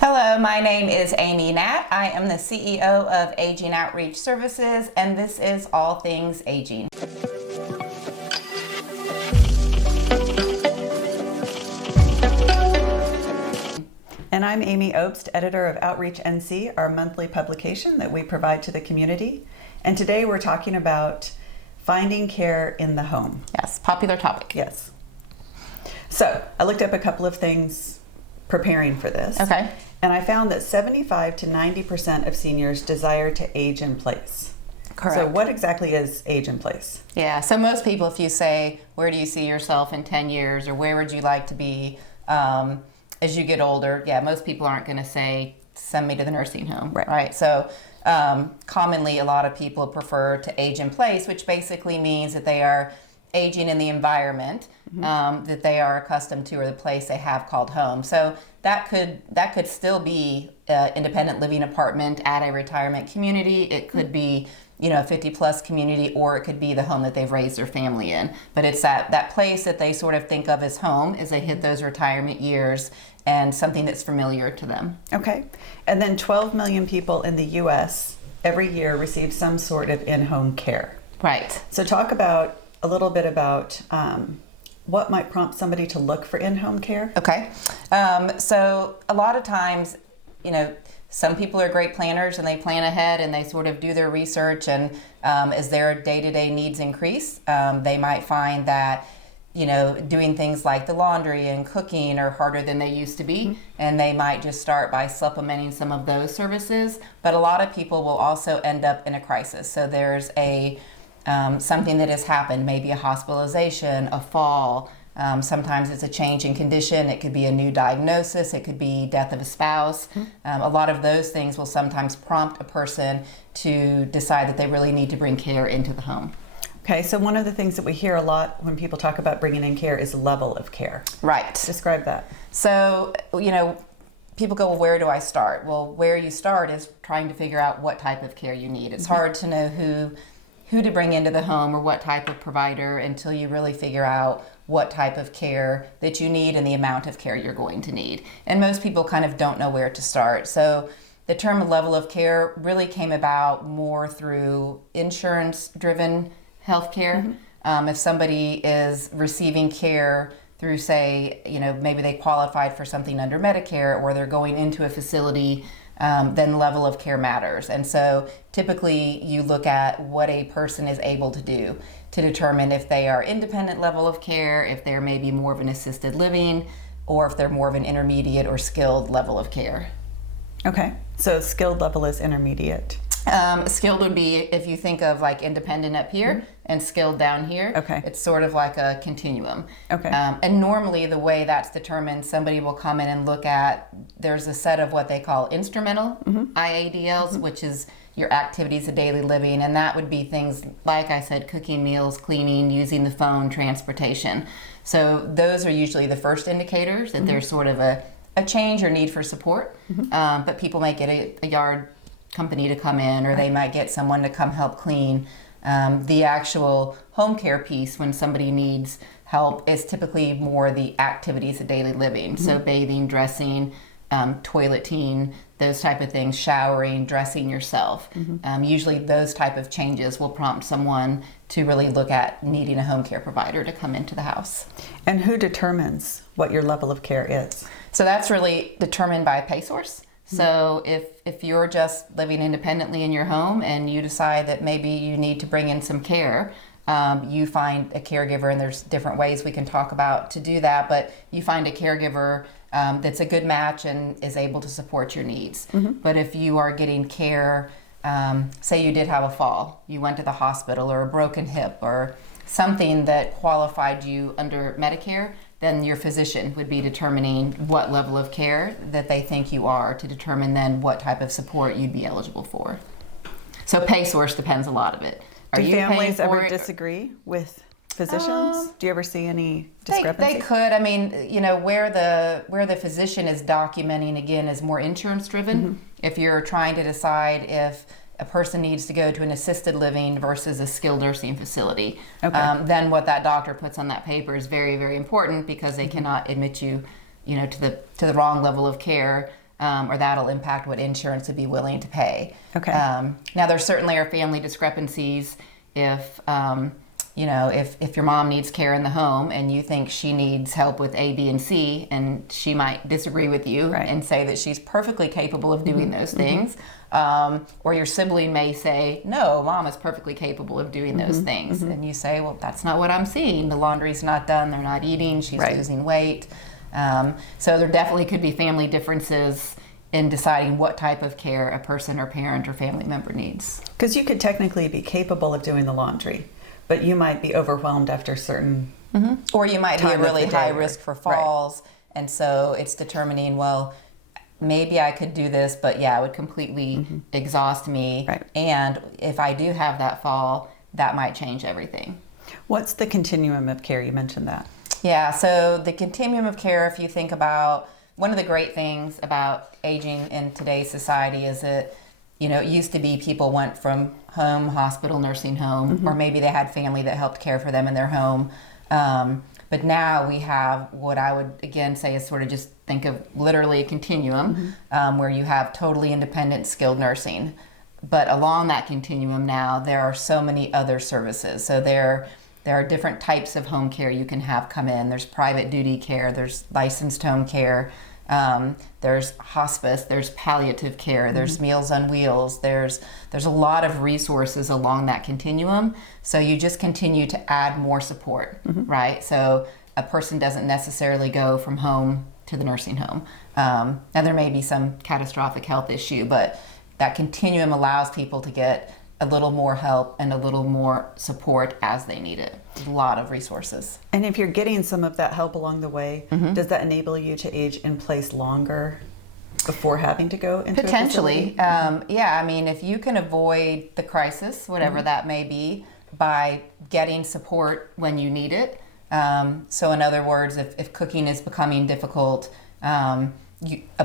Hello, my name is Amy Nat. I am the CEO of Aging Outreach Services, and this is All Things Aging. And I'm Amy Obst, editor of Outreach NC, our monthly publication that we provide to the community. And today we're talking about finding care in the home. Yes, popular topic. Yes. So I looked up a couple of things preparing for this. Okay. And I found that 75 to 90% of seniors desire to age in place. Correct. So what exactly is age in place? Yeah, so most people, if you say, where do you see yourself in 10 years, or where would you like to be as you get older, most people aren't going to say, send me to the nursing home, right? So commonly, a lot of people prefer to age in place, which basically means that they are aging in the environment that they are accustomed to, or the place they have called home. So that could still be an independent living apartment at a retirement community. It could be a 50-plus community, or it could be the home that they've raised their family in. But it's that place that they sort of think of as home as they hit those retirement years, and something that's familiar to them. Okay. And then 12 million people in the U.S. every year receive some sort of in-home care. Right. So talk about a little bit about what might prompt somebody to look for in-home care. Okay. So a lot of times, some people are great planners and they plan ahead and they sort of do their research, and as their day-to-day needs increase, they might find that doing things like the laundry and cooking are harder than they used to be, and they might just start by supplementing some of those services. But a lot of people will also end up in a crisis. So there's something that has happened, maybe a hospitalization, a fall. Sometimes it's a change in condition. It could be a new diagnosis. It could be death of a spouse. A lot of those things will sometimes prompt a person to decide that they really need to bring care into the home. Okay, so one of the things that we hear a lot when people talk about bringing in care is level of care. Right. Describe that. So, people go, well, where do I start? Well, where you start is trying to figure out what type of care you need. It's hard to know who to bring into the home or what type of provider until you really figure out what type of care that you need and the amount of care you're going to need. And most people kind of don't know where to start. So the term level of care really came about more through insurance-driven healthcare. If somebody is receiving care through, say, maybe they qualified for something under Medicare, or they're going into a facility, then level of care matters. And so typically you look at what a person is able to do to determine if they are independent level of care, if they're maybe more of an assisted living, or if they're more of an intermediate or skilled level of care. Okay, so skilled level is intermediate. Skilled would be, if you think of like independent up here and skilled down here. Okay. It's sort of like a continuum. Okay. And normally the way that's determined, somebody will come in and look at, there's a set of what they call instrumental IADLs, which is your activities of daily living. And that would be things, like I said, cooking meals, cleaning, using the phone, transportation. So those are usually the first indicators that there's sort of a change or need for support. But people may get a yard company to come in, or they might get someone to come help clean. The actual home care piece, when somebody needs help, is typically more the activities of daily living. So bathing, dressing, toileting, those type of things, showering, dressing yourself. Usually those type of changes will prompt someone to really look at needing a home care provider to come into the house. And who determines what your level of care is? So that's really determined by a pay source. So if you're just living independently in your home and you decide that maybe you need to bring in some care, you find a caregiver, and there's different ways we can talk about to do that, but you find a caregiver that's a good match and is able to support your needs. But if you are getting care, say you did have a fall, you went to the hospital, or a broken hip, or something that qualified you under Medicare, then your physician would be determining what level of care that they think you are, to determine then what type of support you'd be eligible for. So pay source depends a lot of it. Do families ever disagree with physicians? Do you ever see any discrepancy? They could. I mean, where the physician is documenting, again, is more insurance driven. If you're trying to decide if a person needs to go to an assisted living versus a skilled nursing facility, then what that doctor puts on that paper is very, very important, because they cannot admit you, to the wrong level of care or that'll impact what insurance would be willing to pay. Okay. Now, there certainly are family discrepancies if if your mom needs care in the home and you think she needs help with A, B, and C, and she might disagree with you and say that she's perfectly capable of doing those things. Or your sibling may say, no, mom is perfectly capable of doing those things. And you say, well, that's not what I'm seeing. The laundry's not done, they're not eating, she's losing weight. So there definitely could be family differences in deciding what type of care a person or parent or family member needs. Because you could technically be capable of doing the laundry, but you might be overwhelmed after certain or you might be a really high risk for falls, and so it's determining, well, maybe I could do this, but it would completely exhaust me. And if I do have that fall, that might change everything. What's the continuum of care? You mentioned that. Yeah, so the continuum of care, if you think about, one of the great things about aging in today's society is that, it used to be people went from home, hospital, nursing home, or maybe they had family that helped care for them in their home. But now we have what I would again say is sort of just think of literally a continuum where you have totally independent skilled nursing. But along that continuum now, there are so many other services. So there are different types of home care you can have come in. There's private duty care, there's licensed home care, there's hospice, there's palliative care, there's Meals on Wheels, there's a lot of resources along that continuum. So you just continue to add more support, right? So a person doesn't necessarily go from home to the nursing home. Now there may be some catastrophic health issue, but that continuum allows people to get a little more help and a little more support as they need it. A lot of resources. And if you're getting some of that help along the way, does that enable you to age in place longer before having to go into potentially? I mean, if you can avoid the crisis, whatever that may be, by getting support when you need it. So in other words, if cooking is becoming difficult, a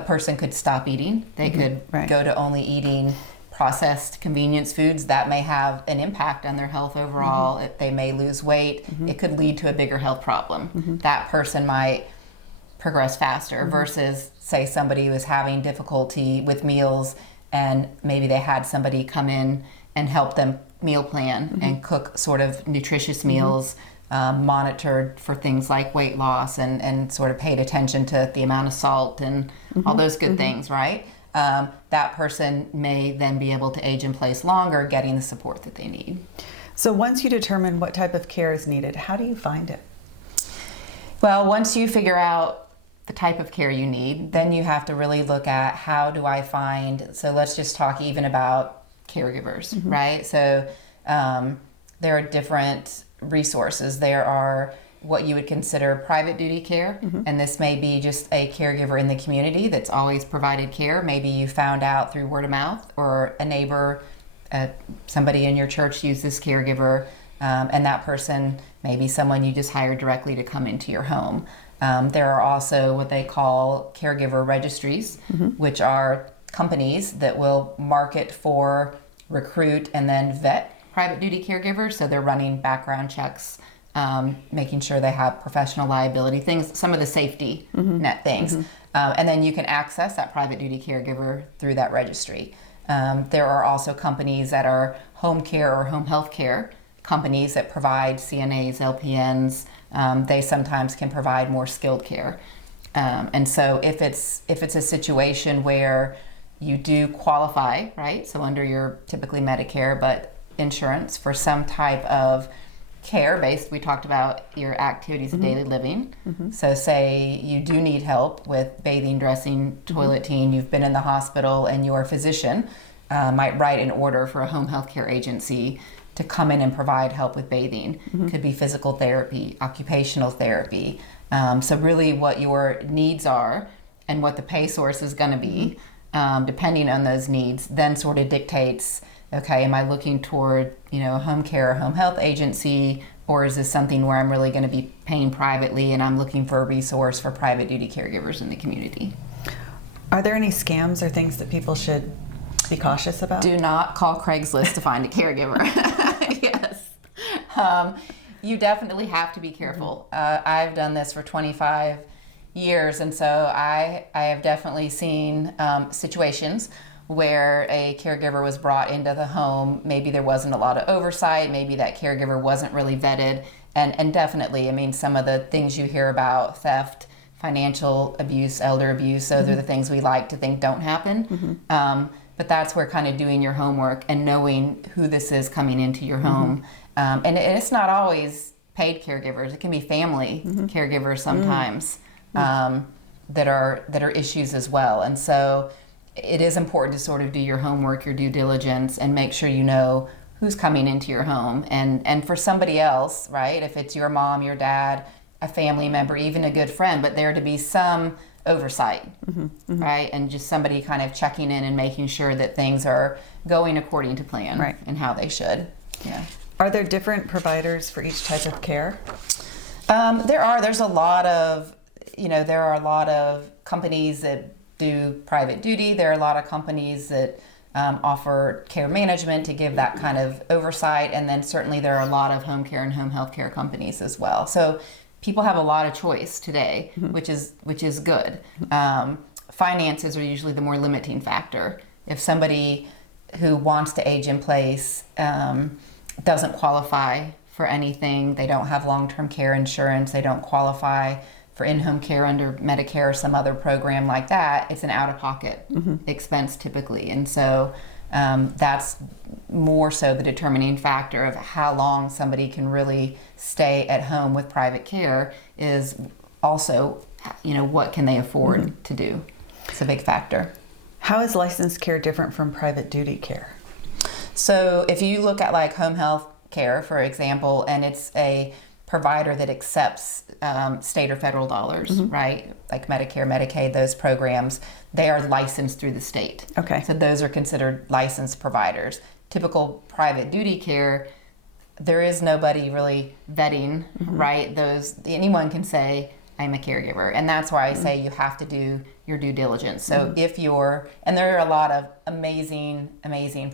person could stop eating. They could go to only eating processed convenience foods. That may have an impact on their health overall. If they may lose weight, it could lead to a bigger health problem. That person might progress faster versus, say, somebody who is having difficulty with meals and maybe they had somebody come in and help them meal plan and cook sort of nutritious meals, monitored for things like weight loss and sort of paid attention to the amount of salt and all those good things, right? That person may then be able to age in place longer, getting the support that they need. So once you determine what type of care is needed, how do you find it? Well, once you figure out the type of care you need, then you have to really look at how do I find, so let's just talk even about caregivers, right? So there are different resources. There are what you would consider private duty care, and this may be just a caregiver in the community that's always provided care. Maybe you found out through word of mouth, or a neighbor, somebody in your church used this caregiver, and that person may be someone you just hired directly to come into your home. There are also what they call caregiver registries, which are companies that will market for, recruit, and then vet private duty caregivers. So they're running background checks, making sure they have professional liability things, some of the safety net things. And then you can access that private duty caregiver through that registry. There are also companies that are home care or home health care companies that provide CNAs, LPNs. They sometimes can provide more skilled care. And so if it's a situation where you do qualify, right? So under your typically Medicare, but insurance for some type of care based, we talked about your activities of daily living. So say you do need help with bathing, dressing, toileting, you've been in the hospital, and your physician might write an order for a home health care agency to come in and provide help with bathing. Could be physical therapy, occupational therapy. So really what your needs are and what the pay source is going to be, depending on those needs, then sort of dictates, okay, am I looking toward, a home care or home health agency, or is this something where I'm really going to be paying privately and I'm looking for a resource for private duty caregivers in the community? Are there any scams or things that people should be cautious about? Do not call Craigslist to find a caregiver. Yes. You definitely have to be careful. I've done this for 25 years, and so I have definitely seen situations where a caregiver was brought into the home. Maybe there wasn't a lot of oversight. Maybe that caregiver wasn't really vetted. And definitely, I mean, some of the things you hear about, theft, financial abuse, elder abuse, those are the things we like to think don't happen. But that's where kind of doing your homework and knowing who this is coming into your home. And it's not always paid caregivers. It can be family caregivers sometimes that are issues as well. And so it is important to sort of do your homework, your due diligence, and make sure you know who's coming into your home. And for somebody else, right, if it's your mom, your dad, a family member, even a good friend, but there to be some oversight, right? And just somebody kind of checking in and making sure that things are going according to plan, right, and how they should. Yeah. Are there different providers for each type of care? There's a lot of, there are a lot of companies that do private duty. There are a lot of companies that offer care management to give that kind of oversight. And then certainly there are a lot of home care and home health care companies as well. So people have a lot of choice today, which is good. Finances are usually the more limiting factor. If somebody who wants to age in place doesn't qualify for anything, they don't have long-term care insurance, they don't qualify for in-home care under Medicare or some other program like that, it's an out-of-pocket expense typically. And so that's more so the determining factor of how long somebody can really stay at home with private care is also, what can they afford to do? It's a big factor. How is licensed care different from private duty care? So if you look at like home health care, for example, and it's a provider that accepts state or federal dollars, right? Like Medicare, Medicaid, those programs, they are licensed through the state. Okay. So those are considered licensed providers. Typical private duty care, there is nobody really vetting, right? Anyone can say, I'm a caregiver. And that's why I say you have to do your due diligence. So and there are a lot of amazing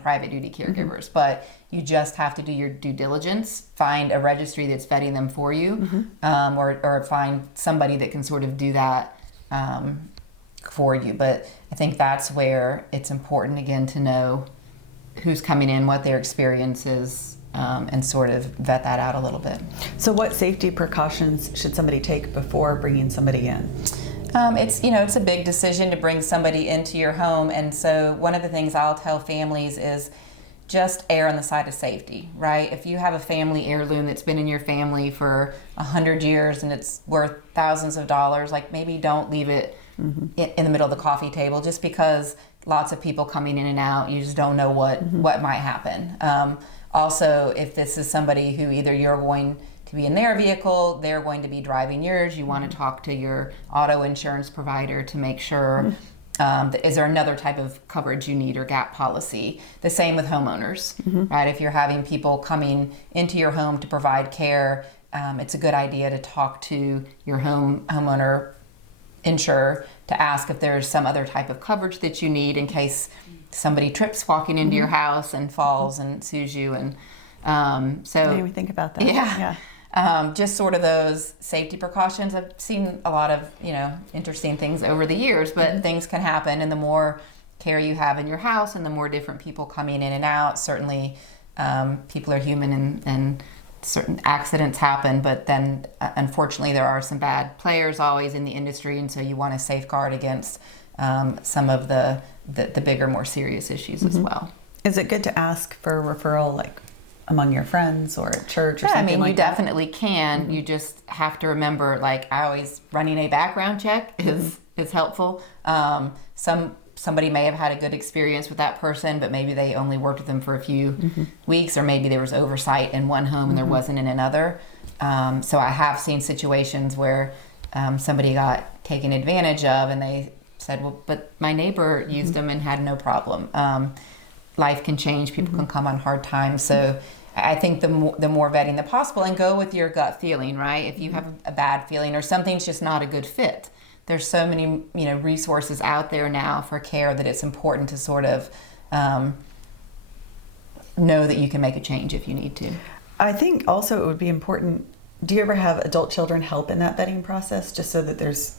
private duty caregivers, but you just have to do your due diligence, find a registry that's vetting them for you, or find somebody that can sort of do that for you. But I think that's where it's important, again, to know who's coming in, what their experience is, and sort of vet that out a little bit. So what safety precautions should somebody take before bringing somebody in? It's a big decision to bring somebody into your home. And so one of the things I'll tell families is just err on the side of safety, right? If you have a family heirloom that's been in your family for 100 years and it's worth thousands of dollars, like maybe don't leave it in the middle of the coffee table, just because lots of people coming in and out, you just don't know what might happen. Also, if this is somebody who either you're going to be in their vehicle, they're going to be driving yours, you want to talk to your auto insurance provider to make sure, is there another type of coverage you need or gap policy? The same with homeowners, right? If you're having people coming into your home to provide care, it's a good idea to talk to your homeowner insurer to ask if there's some other type of coverage that you need in case somebody trips walking into your house and falls and sues you. And so didn't even think about that. Yeah. Just sort of those safety precautions. I've seen a lot of interesting things over the years, but things can happen, and the more care you have in your house and the more different people coming in and out, certainly people are human and certain accidents happen, but then unfortunately there are some bad players always in the industry, and so you want to safeguard against some of the bigger, more serious issues as well. Is it good to ask for a referral, like among your friends or at church or something like that? I mean, you definitely can. You just have to remember, like, running a background check is helpful. Somebody may have had a good experience with that person, but maybe they only worked with them for a few weeks, or maybe there was oversight in one home and there wasn't in another. So I have seen situations where somebody got taken advantage of, and they said, well, but my neighbor used them and had no problem. Life can change. People can come on hard times. So I think the more vetting the possible, and go with your gut feeling, right? If you have a bad feeling or something's just not a good fit, there's so many resources out there now for care that it's important to sort of know that you can make a change if you need to. I think also it would be important, do you ever have adult children help in that vetting process, just so that there's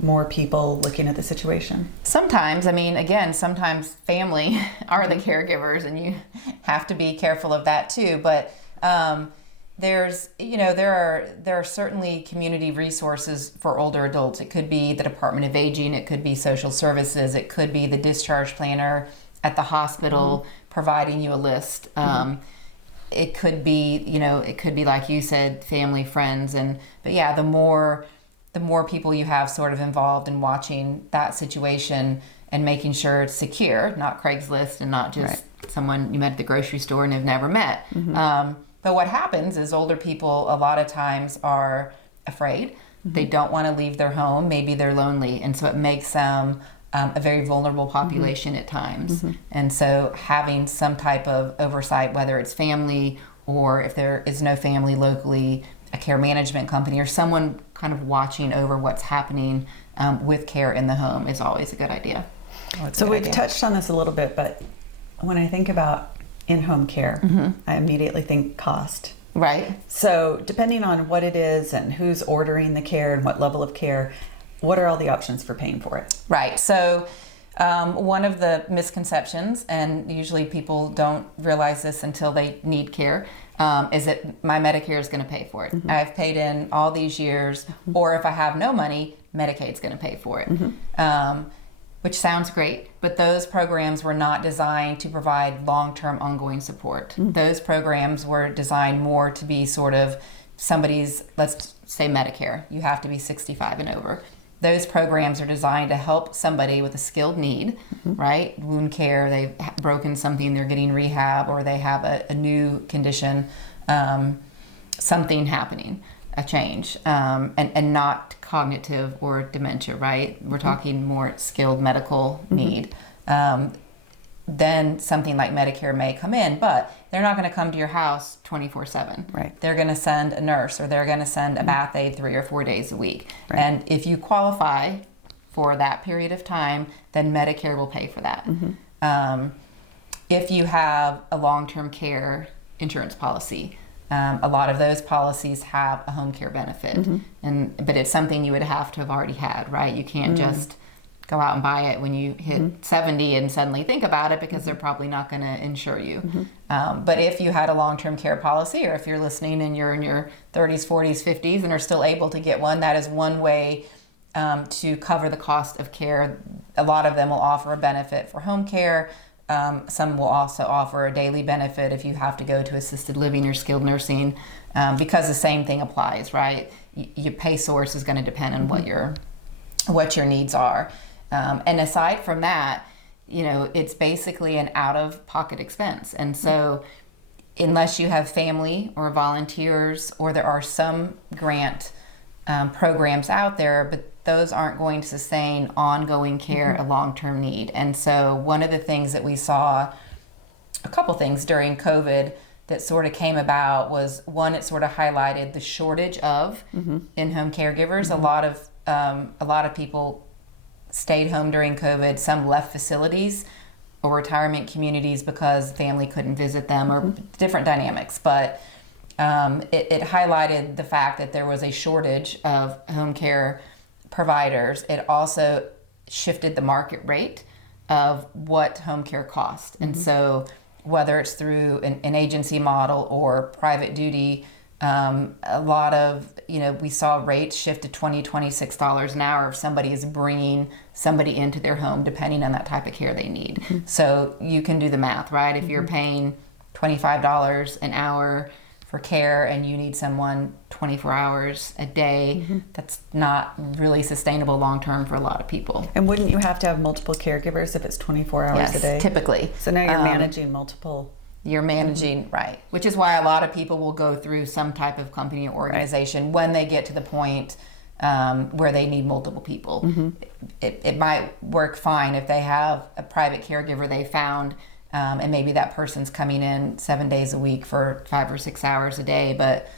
more people looking at the situation? Sometimes, I mean, again, sometimes family are the caregivers, and you have to be careful of that too. But there are certainly community resources for older adults. It could be the Department of Aging, it could be social services, it could be the discharge planner at the hospital providing you a list. It could be, like you said, family, friends, but yeah, the more people you have sort of involved in watching that situation and making sure it's secure, not Craigslist and not just someone you met at the grocery store and have never met. But what happens is older people a lot of times are afraid. They don't want to leave their home. Maybe they're lonely. And so it makes them a very vulnerable population at times. And so having some type of oversight, whether it's family or if there is no family locally, a care management company or someone kind of watching over what's happening with care in the home is always a good idea. So we've touched on this a little bit, but when I think about in-home care, I immediately think cost. Right. So depending on what it is and who's ordering the care and what level of care, what are all the options for paying for it? Right. So one of the misconceptions, and usually people don't realize this until they need care, is that my Medicare is going to pay for it. I've paid in all these years, or if I have no money, Medicaid's going to pay for it. Which sounds great, but those programs were not designed to provide long-term ongoing support. Those programs were designed more to be sort of somebody's, let's say Medicare, you have to be 65 and over. Those programs are designed to help somebody with a skilled need, right? Wound care, they've broken something, they're getting rehab, or they have a new condition, something happening, a change, and not cognitive or dementia, right? We're talking more skilled medical need. Then something like Medicare may come in, but they're not going to come to your house 24/7. Right. They're going to send a nurse, or they're going to send a bath aide 3 or 4 days a week. Right. And if you qualify for that period of time, then Medicare will pay for that. If you have a long-term care insurance policy, a lot of those policies have a home care benefit, but it's something you would have to have already had, right? You can't just go out and buy it when you hit 70 and suddenly think about it, because they're probably not going to insure you. But if you had a long-term care policy, or if you're listening and you're in your 30s, 40s, 50s and are still able to get one, that is one way to cover the cost of care. A lot of them will offer a benefit for home care. Some will also offer a daily benefit if you have to go to assisted living or skilled nursing, because the same thing applies, right? Your pay source is going to depend on what your needs are. And aside from that, it's basically an out-of-pocket expense. And so unless you have family or volunteers, or there are some grant programs out there, but those aren't going to sustain ongoing care, a long-term need. And so one of the things that we saw, a couple things during COVID that sort of came about was, one, it sort of highlighted the shortage of in-home caregivers. A lot of people stayed home during COVID. Some left facilities or retirement communities because family couldn't visit them, or different dynamics. But it highlighted the fact that there was a shortage of home care providers. It also shifted the market rate of what home care costs. And so whether it's through an agency model or private duty, a lot of, we saw rates shift to $20, $26 an hour if somebody is bringing somebody into their home, depending on that type of care they need. So you can do the math, right? If you're paying $25 an hour for care and you need someone 24 hours a day, that's not really sustainable long-term for a lot of people. And wouldn't you have to have multiple caregivers if it's 24 hours a day? Yes, typically. So now you're managing multiple. You're managing, right. Which is why a lot of people will go through some type of company or organization when they get to the point where they need multiple people. It might work fine if they have a private caregiver they found, and maybe that person's coming in 7 days a week for 5 or 6 hours a day. But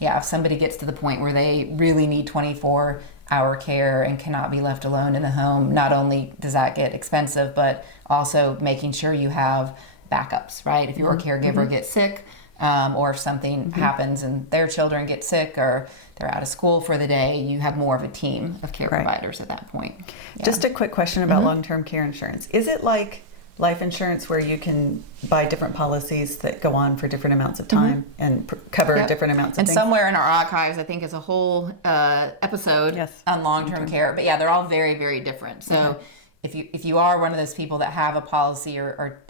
if somebody gets to the point where they really need 24-hour care and cannot be left alone in the home, not only does that get expensive, but also making sure you have backups, right? If your caregiver gets sick, or if something happens and their children get sick or they're out of school for the day, you have more of a team of care providers at that point. Yeah. Just a quick question about long-term care insurance. Is it like life insurance where you can buy different policies that go on for different amounts of time and cover different amounts of and things? And somewhere in our archives, I think is a whole episode on long-term care. But yeah, they're all very, very different. So if you are one of those people that have a policy or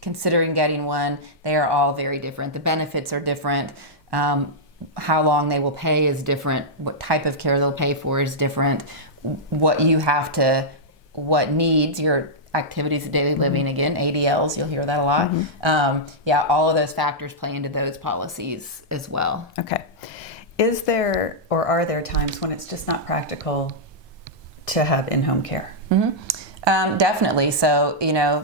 considering getting one, they are all very different. The benefits are different. How long they will pay is different. What type of care they'll pay for is different. What needs, your activities of daily living, again, ADLs, you'll hear that a lot. All of those factors play into those policies as well. Okay. Is there or are there times when it's just not practical to have in-home care? Definitely. So,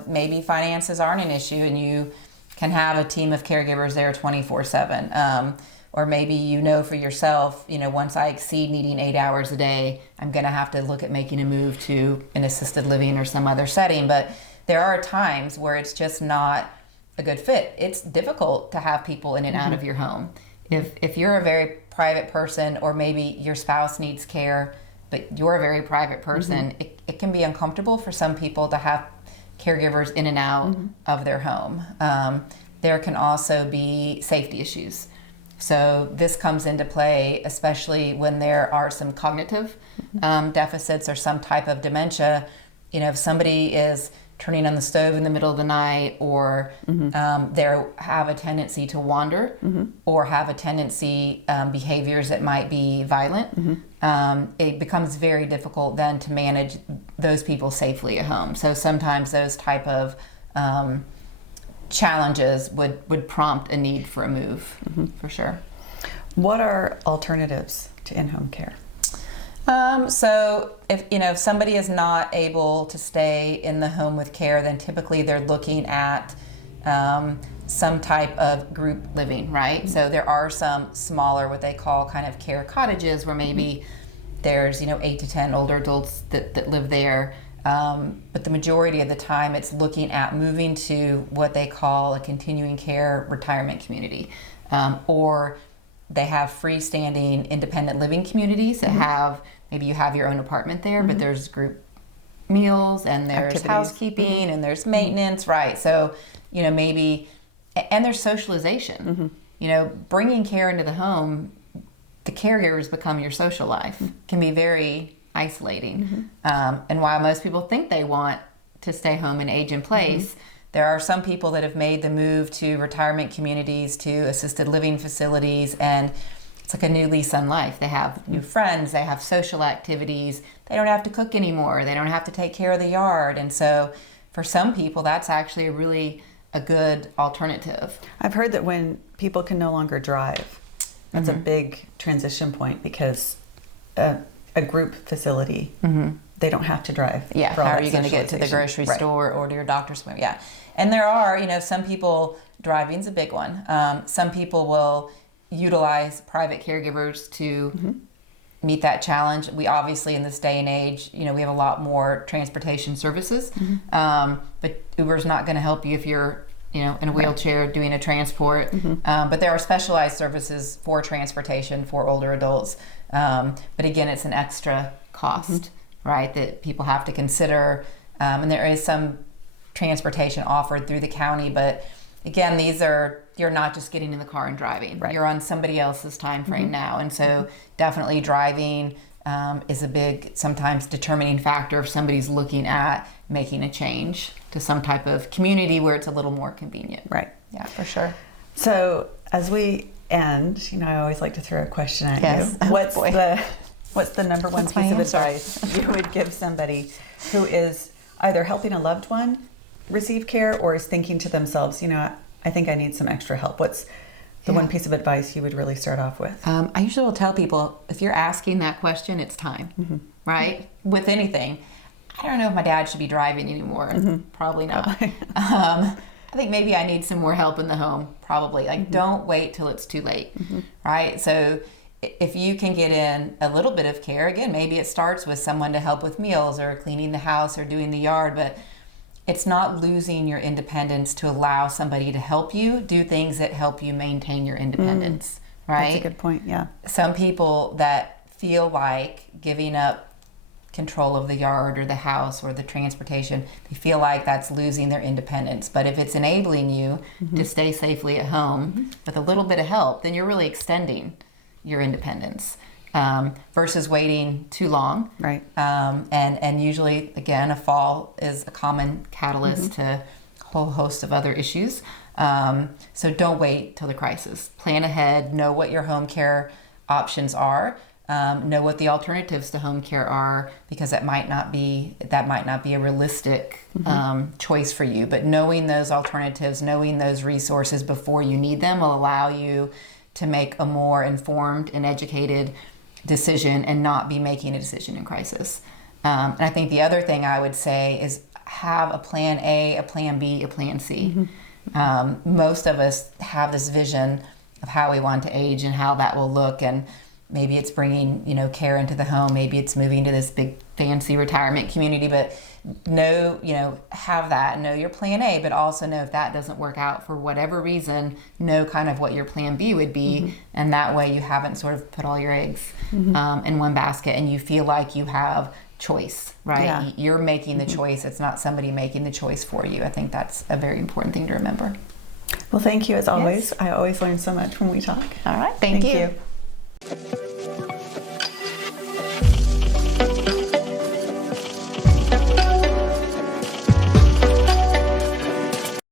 maybe finances aren't an issue and you can have a team of caregivers there 24/7. Or maybe for yourself, once I exceed needing 8 hours a day, I'm going to have to look at making a move to an assisted living or some other setting. But there are times where it's just not a good fit. It's difficult to have people in and out of your home. If you're a very private person, or maybe your spouse needs care, but you're a very private person, it can be uncomfortable for some people to have caregivers in and out of their home. There can also be safety issues. So this comes into play, especially when there are some cognitive deficits or some type of dementia. If somebody is turning on the stove in the middle of the night, or they have a tendency to wander, or have a tendency behaviors that might be violent, it becomes very difficult then to manage those people safely at home. So sometimes those type of challenges would prompt a need for a move, for sure. What are alternatives to in-home care? So if somebody is not able to stay in the home with care, then typically they're looking at some type of group living, right? So there are some smaller, what they call kind of care cottages, where maybe there's 8 to 10 older adults that live there. But the majority of the time it's looking at moving to what they call a continuing care retirement community, or they have freestanding independent living communities that have, maybe you have your own apartment there, but there's group meals and there's activities, housekeeping and there's maintenance, right? So, maybe, and there's socialization. Bringing care into the home, the caregivers become your social life, can be very isolating. And while most people think they want to stay home and age in place, there are some people that have made the move to retirement communities, to assisted living facilities, and it's like a new lease on life. They have new friends, they have social activities, they don't have to cook anymore, they don't have to take care of the yard. And so for some people, that's actually a good alternative. I've heard that when people can no longer drive, that's a big transition point, because a group facility, they don't have to drive. Yeah, how are you going to get to the grocery store or to your doctor's appointment? Yeah, and there are, some people, driving's a big one. Some people will utilize private caregivers to meet that challenge. We obviously, in this day and age, we have a lot more transportation services, but Uber's not going to help you if you're in a wheelchair doing a transport. But there are specialized services for transportation for older adults. But again, it's an extra cost, right, that people have to consider. And there is some transportation offered through the county, but again, you're not just getting in the car and driving. You're on somebody else's time frame now. And so definitely driving is a big, sometimes determining factor if somebody's looking at making a change to some type of community where it's a little more convenient. Right. Yeah, for sure. So as we end, I always like to throw a question at you. What's the number one piece of advice you would give somebody who is either helping a loved one receive care or is thinking to themselves, I think I need some extra help? What's the one piece of advice you would really start off with? I usually will tell people, if you're asking that question, it's time, right? With anything. I don't know if my dad should be driving anymore. Probably not. I think maybe I need some more help in the home. Probably. Don't wait till it's too late, right? So if you can get in a little bit of care, again, maybe it starts with someone to help with meals or cleaning the house or doing the yard, but it's not losing your independence to allow somebody to help you do things that help you maintain your independence, right? That's a good point, yeah. Some people that feel like giving up control of the yard or the house or the transportation, they feel like that's losing their independence. But if it's enabling you to stay safely at home with a little bit of help, then you're really extending your independence. Versus waiting too long. Right. And usually, again, a fall is a common catalyst to a whole host of other issues. So don't wait till the crisis. Plan ahead, know what your home care options are, know what the alternatives to home care are, because that might not be a realistic choice for you. But knowing those alternatives, knowing those resources before you need them will allow you to make a more informed and educated decision and not be making a decision in crisis. And I think the other thing I would say is have a plan A, a plan B, a plan C. Most of us have this vision of how we want to age and how that will look, and maybe it's bringing care into the home, maybe it's moving to this big fancy retirement community, but have that, know your plan A, but also know if that doesn't work out for whatever reason, know kind of what your plan B would be, and that way you haven't sort of put all your eggs in one basket, and you feel like you have choice, right? Yeah. You're making the choice. It's not somebody making the choice for you. I think that's a very important thing to remember. Well, thank you as always. Yes. I always learn so much when we talk. All right. Thank you.